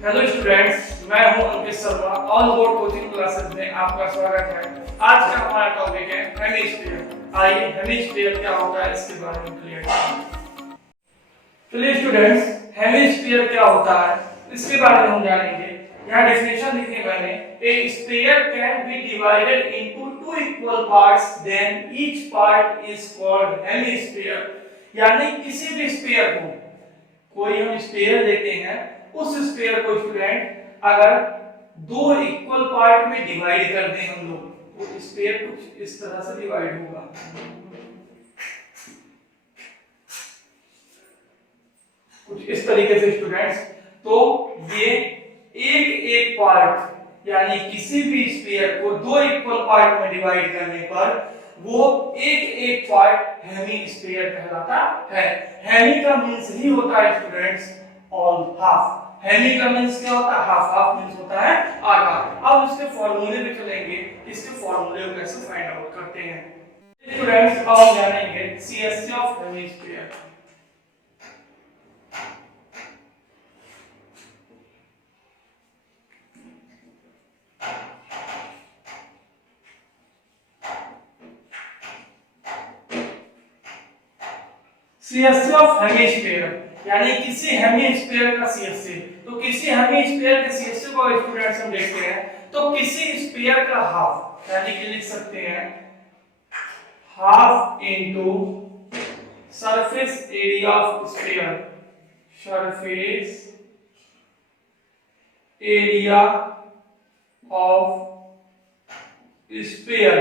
Hello students, मैं हूं Ankit Sharma. On board coaching classes में आपका स्वागत है। आज का हमारा टॉपिक है हेमिस्फीयर। आइए हेमिस्फीयर क्या होता है इसके बारे में क्लियर करते हैं। चलिए स्टूडेंट्स, हेमिस्फीयर क्या होता है इसके बारे में हम जानेंगे। यहाँ डेफिनेशन लिखी है मैंने। A sphere can be divided into two equal parts then each part is called hemisphere. यानी किसी भी स्फीयर को, कोई हम स्फीयर देते हैं, उस स्फीयर को स्टूडेंट अगर दो इक्वल पार्ट में डिवाइड कर दें हम लोग, तो स्फीयर कुछ इस तरह से डिवाइड होगा। कुछ इस तरीके से स्टूडेंट्स। तो ये एक एक पार्ट, यानी किसी भी स्फीयर को दो इक्वल पार्ट में डिवाइड करने पर वो एक एक पार्ट हेमिस्फीयर कहलाता है। हेमी का मींस ही होता है स्टूडेंट्स ऑल हाफ। हेमी का मींस क्या होता है? हाफ। हाफ मींस होता है आधा। अब इसके फॉर्मूले पे चलेंगे, इसके फॉर्मूले को कैसे फाइंड आउट करते हैं स्टूडेंट्स। अब हम जानेंगे CSC of hemisphere. CSC of hemisphere यानी किसी हेमिस्फीयर का सीएससी। तो किसी हेमिस्फीयर के सीएससी को स्टूडेंट्स हम देखते हैं, तो किसी स्फीयर का हाफ, यानी कि लिख सकते हैं half into surface area of sphere. Surface area of sphere.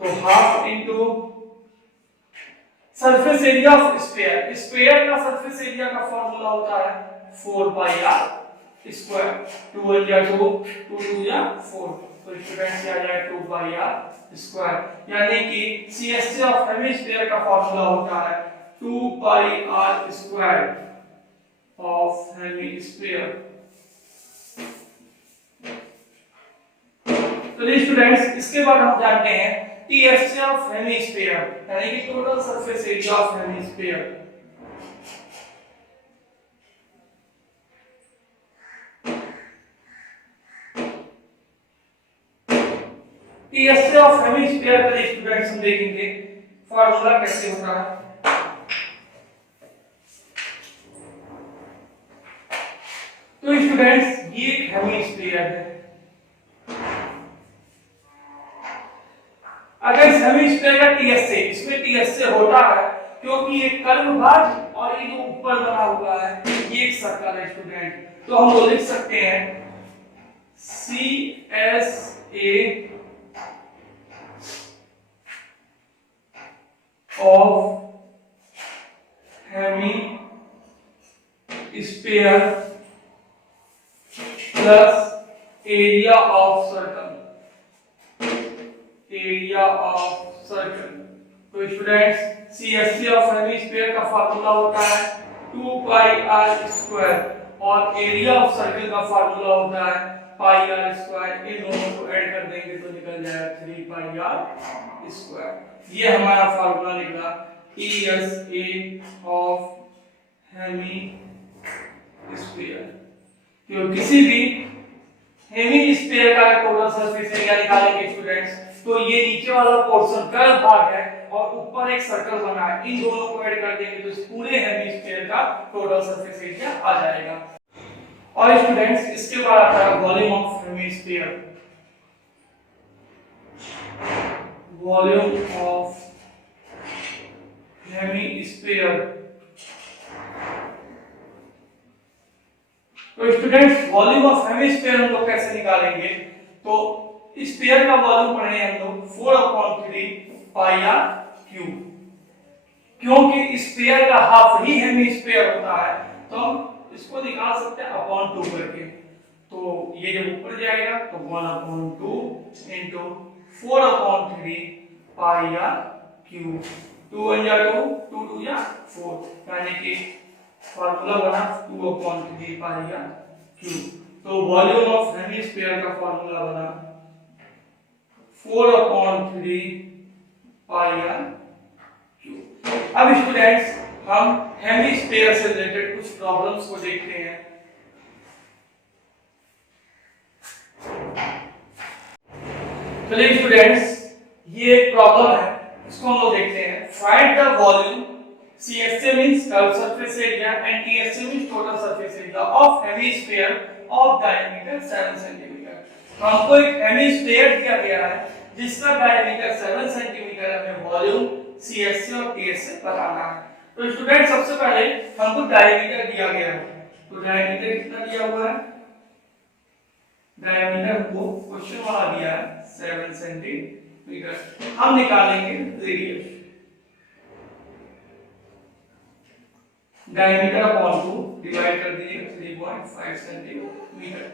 तो half into surface area of sphere. Sphere का सरफेस एरिया का फॉर्मूला होता है 4 पाई आर स्क्वायर। 2 या 2, 2 2 या 4, तो स्टूडेंट्स आ जाए 2 पाई आर स्क्वायर। यानी कि सीएससी ऑफ हेमिस्फीयर का फॉर्मूला होता है 2 pi r square of hemisphere. तो स्टूडेंट्स, इसके बाद हम जानते हैं TSC ऑफ हेमिस्फीयर, यानी कि total surface area of hemisphere. TSC of hemisphere का स्टूडेंट्स हम देखेंगे फॉर्मूला कैसे होता है। तो स्टूडेंट्स, ये एक हेमिस्फीयर है। अगर इस हेमिस्फीयर का टीएसए, इसमें टीएसए होता है क्योंकि ये कर्व भाग और ये जो ऊपर बना हुआ है ये एक सर्कल है स्टूडेंट। तो हम वो लिख सकते हैं C S A of hemisphere plus area of circle. Area of circle. तो स्टूडेंट्स, सीएससी ऑफ हेमिस्फीयर का फार्मूला होता है 2 पाई आर स्क्वायर और एरिया ऑफ सर्कल का फार्मूला होता है पाई आर स्क्वायर। इन दोनों को ऐड कर देंगे तो निकल जाएगा 3 पाई आर स्क्वायर। ये हमारा फार्मूला निकला टीएसए ऑफ हेमिस्फीयर। तो किसी भी हेमिस्फीयर का टोटल सरफेस एरिया निकालेंगे स्टूडेंट्स, तो ये नीचे वाला पोर्शन कर्व भाग है और ऊपर एक सर्कल बना है, इन दोनों को ऐड कर देंगे तो इस पूरे हेमिस्फीयर का टोटल सरफेस एरिया आ जाएगा। और स्टूडेंट्स, इसके बाद आता है volume of hemisphere. Volume of hemisphere. तो स्टूडेंट्स, वॉल्यूम ऑफ हेमिस्फीयर हम लोग कैसे निकालेंगे? तो स्फीयर का वॉल्यूम पढ़े हम लोग 4/3 पाई आर क्यूब। क्योंकि स्फीयर का हाफ ही हेमिस्फीयर होता है, तो हम इसको निकाल सकते हैं अपॉन 2 करके। तो ये जब ऊपर जाएगा तो 1/2 इनटू 4/3 पाई आर क्यूब। 2 1 या 2, 2 2 या 4, यानी कि फार्मूला बना 2/3 पाई आर क्यूब। तो वॉल्यूम ऑफ हेमिस्फीयर का फार्मूला बना 4/3 पाई आर क्यूब। अब स्टूडेंट्स, हम हेमिस्फीयर से रिलेटेड कुछ प्रॉब्लम्स को देखते हैं। चलिए स्टूडेंट्स, ये एक प्रॉब्लम है, इसको हम लोग देखते हैं। Find the volume, CSA means curved surface area and TSA means total surface area of hemisphere of diameter 7 cm। हमको एक हेमिस्फीयर दिया गया है जिसका डायमीटर 7 सेंटीमीटर है, हमें वॉल्यूम CSA और TSA बताना है। तो स्टूडेंट सबसे पहले हमको डायमीटर दिया गया है, तो डायमीटर कितना दिया हुआ है? डायमीटर को क्वेश्चन वाला दिया है 7 सेंटीमीटर। हम निकालेंगे रेडियस, डायमीटर अपॉन 2 डिवाइड कर दिए 3.5 सेंटीमीटर।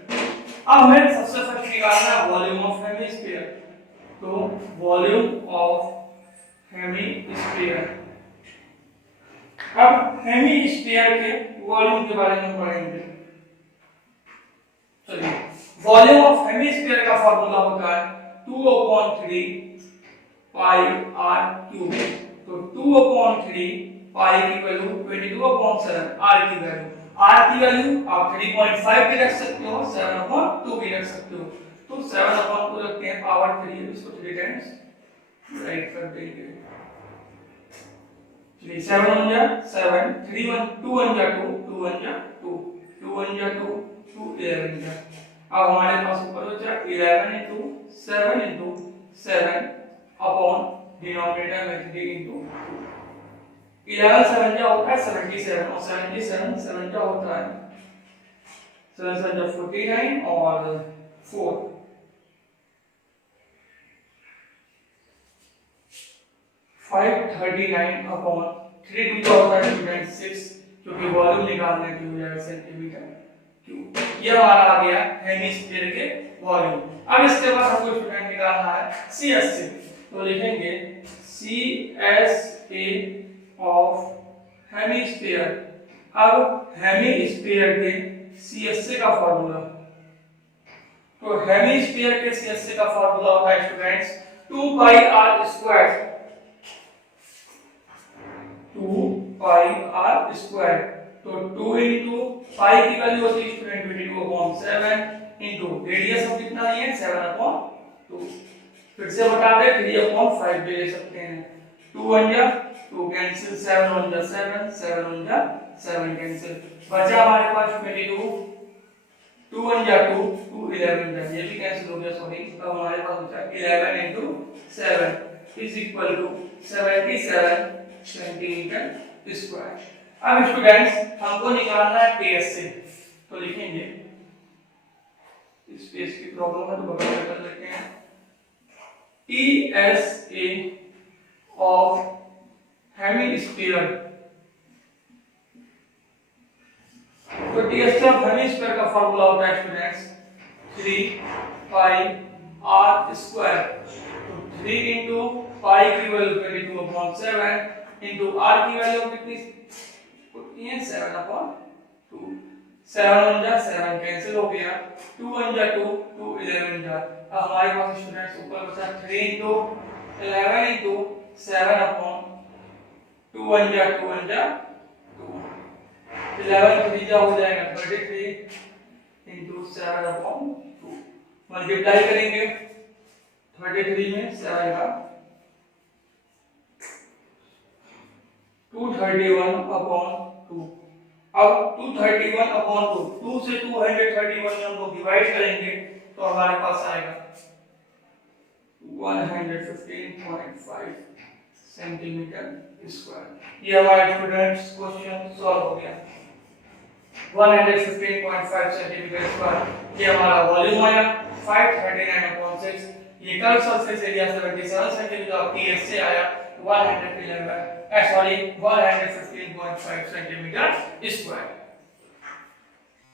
अब हमें सबसे फर्स्ट निकालना है वॉल्यूम ऑफ हेमिस्फीयर, तो वॉल्यूम ऑफ हेमिस्फीयर। अब हेमिस्फीयर के वॉल्यूम के बारे में पढ़ेंगे। चलिए, वॉल्यूम ऑफ हेमिस्फीयर का फार्मूला होता है 2/3 पाई r क्यूब। तो 2/3 पाई की वैल्यू 22/7, r की वैल्यू आप 3.5 भी रख सकते हो, 7/2 भी रख सकते हो। तो 7/2 रखते हैं, पावर 3 इसको 3 टाइम्स राइट कर देंगे। चलिए 7 1 जा 7, 3 1 2 1 जा 2, 2 1 जा 2, 2 1 जा 2, 2 11 जा। अब हमारे पास ऊपर बचा 11 into 7 into 7 अपॉन डिनोमिनेटर में 3 into 11 7 जा होता है 77 और 77 7 जा होता है 7 7 जा 49 और 4 539 अपॉन 3 2 का होता है स्टूडेंट 6, क्योंकि वॉल्यूम निकालने की हो जाएगा सेंटीमीटर क्यूब। ये हमारा आ गया हेमिस्फीयर के वॉल्यूम। अब इसके बाद हमको स्टूडेंट निकालना है CSA, तो लिखेंगे CSA ऑफ हेमिस्फीयर। अब हेमिस्फीयर के CSA का फार्मूला, तो हेमिस्फीयर के CSA का फार्मूला होता है स्टूडेंट्स 2 पाई r स्क्वायर, 2 पाई r स्क्वायर। तो 2 into पाई की वैल्यू होती है स्टूडेंट 22/7 into रेडियस हम कितना लिए 7/2। फिर से बता दे 3/5 भी ले सकते हैं। 2 1 जा 2 कैंसिल, 7 1 जा 7, 7 1 जा 7 कैंसिल, बचा हमारे पास 22, 2 1 जा 2, 2 11 जा, ये भी कैंसिल हो गया सॉरी। अब हमारे पास बचा 11 into 7 is equal to 77 centimetre square. अब स्टूडेंट्स हमको निकालना है TSA, तो लिखेंगे स्पेस की प्रॉब्लम है तो बगल में कर लेते हैं TSA ऑफ हेमिस्फीयर। तो TSA ऑफ हेमिस्फीयर का फार्मूला होता है स्टूडेंट्स 3 पाई r स्क्वायर। तो 3 into पाई की वैल्यू 22/7 into r की वैल्यू कितनी 7/2, 7 1 जा 7 कैंसिल हो गया, 2 1 जा 2, 2 11 जा। अब हमारे पास स्टूडेंट्स ऊपर बचा 3 into 11 into 7/2 1 जा 2 1 जा 2, 11 3 जा हो जाएगा 33 into 7/2। मल्टीप्लाई करेंगे 33 में 7 का 231/2। अब 231/2, 2 से 231 में हम लोग डिवाइड करेंगे तो हमारे पास आएगा 115.5 सेंटीमीटर स्क्वायर। ये हमारा स्टूडेंट्स क्वेश्चन सॉल्व हो गया। 115.5 सेंटीमीटर स्क्वायर, ये हमारा वॉल्यूम आया 539/6। ये curve surface area 77 centimetre, TSA आया 115.5 सेंटीमीटर स्क्वायर।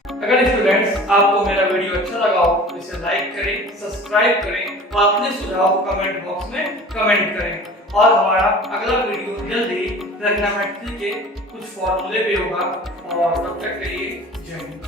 अगर स्टूडेंट्स आपको मेरा वीडियो अच्छा लगा हो तो इसे लाइक करें, सब्सक्राइब करें और अपने सुझाव कमेंट बॉक्स में कमेंट करें। और हमारा अगला वीडियो जल्दी ट्रिग्नोमेट्री के कुछ फॉर्मूले पे होगा। और तब तक के लिए जय हिंद।